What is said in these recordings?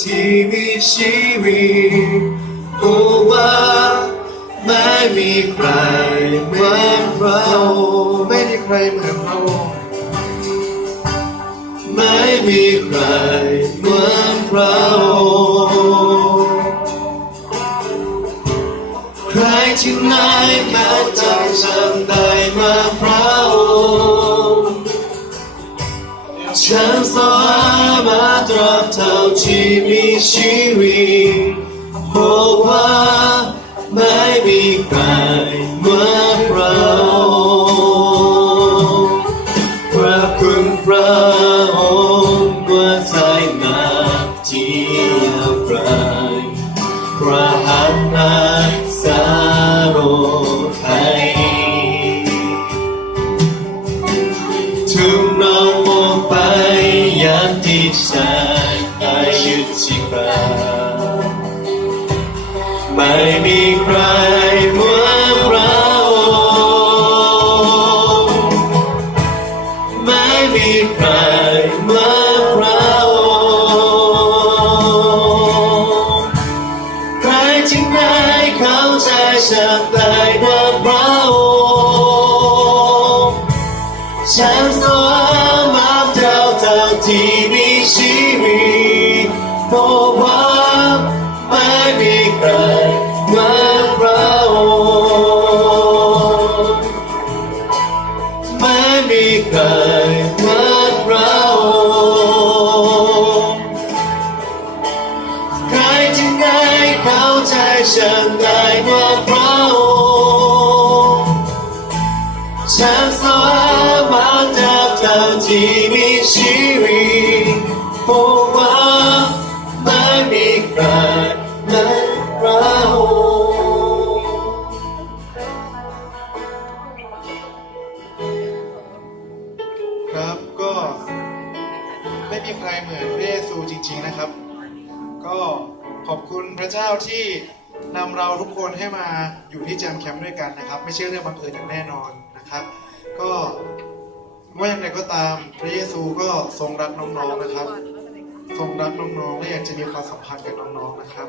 ที่มีชีวิตรู้ว่าไม่มีใครเหมือนเราไม่มีใครเหมือนพระองค์ไม่มีใครเหมือนเราใครที่ไหนแม้ใจฉัน สามารถตราบเท่าที่มีชีวิตเพราะว่าไม่มีใครเหมือนเราพระคุณพระองค์เมื่อใจมาที่อะไร อย่างที่ฉันได้ยึดที่กราไม่มีใครเหมือนพระองค์ไม่มีใครเหมือนพระองค์ใครที่ไหนเข้าใจฉันได้เดินพระาเท่าที่มีชีวิตเพราะว่าไม่มีใครเหมือนพระองค์ไม่มีใครเหมือนเราใครที่ไหนเข้าใจฉันได้เหมือนพระองค์ฉันสามารถจะ เท่าที่มีชีวิตพราะว่าไม่มีใครเหมือนเราครับก็ไม่มีใครเหมือนพระเยซูจริง ๆนะครับ ก็ขอบคุณพระเจ้าที่นำเราทุกคนให้มาอยู่ที่แจมแคมป์ด้วยกันนะครับ ไม่ใช่เรื่องบังเอิญอย่างแน่นอนนะครับ ก็ ว่าอย่างไรก็ตามพระเยซูก็ทรงรักน้องๆนะครับ ทรงรักน้องๆและอยากจะมีความสัมพันธ์กับน้องๆนะครับ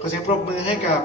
ขอเสียงปรบมือให้กับ